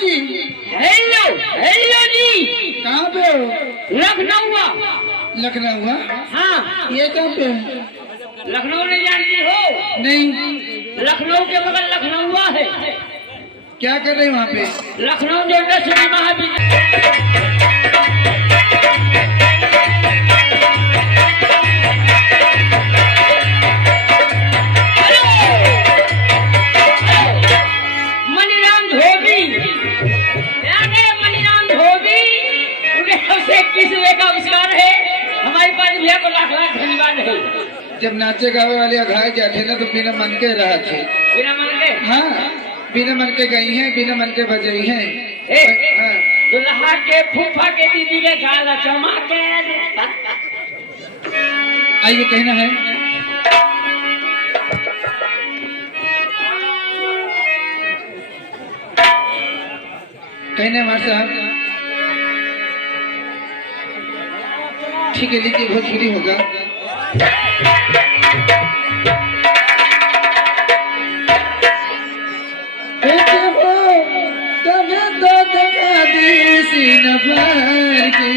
जी। Hello hello जी। कहाँ पे हो? लखनऊ। लखनऊ? हाँ। ये कहाँ पे है? लखनऊ नहीं जानती हो? नहीं। लखनऊ के बगल लखनऊ है। क्या कर रहे हैं वहाँ पे? लखनऊ यूनिवर्सिटी महाविद्यालय। मनीराम धोबी, यानी मनीराम धोबी 1921 का आविष्कार है। हमारे पास भैया को लाख लाख धन्यवाद है। जब नाचे गावे वाले अघाए जाते ना तो बिना मन के रहा थे। बिना मन के? हाँ, बिना मन के गई हैं, बिना मन के बजाई हैं। हाँ। दुल्हा के फूफा के दीदी के गाला चमा के। आइए कहना है। कहने हमारे साहब ठीक है, लीजिए भोजपुरी होगा। सीन भर की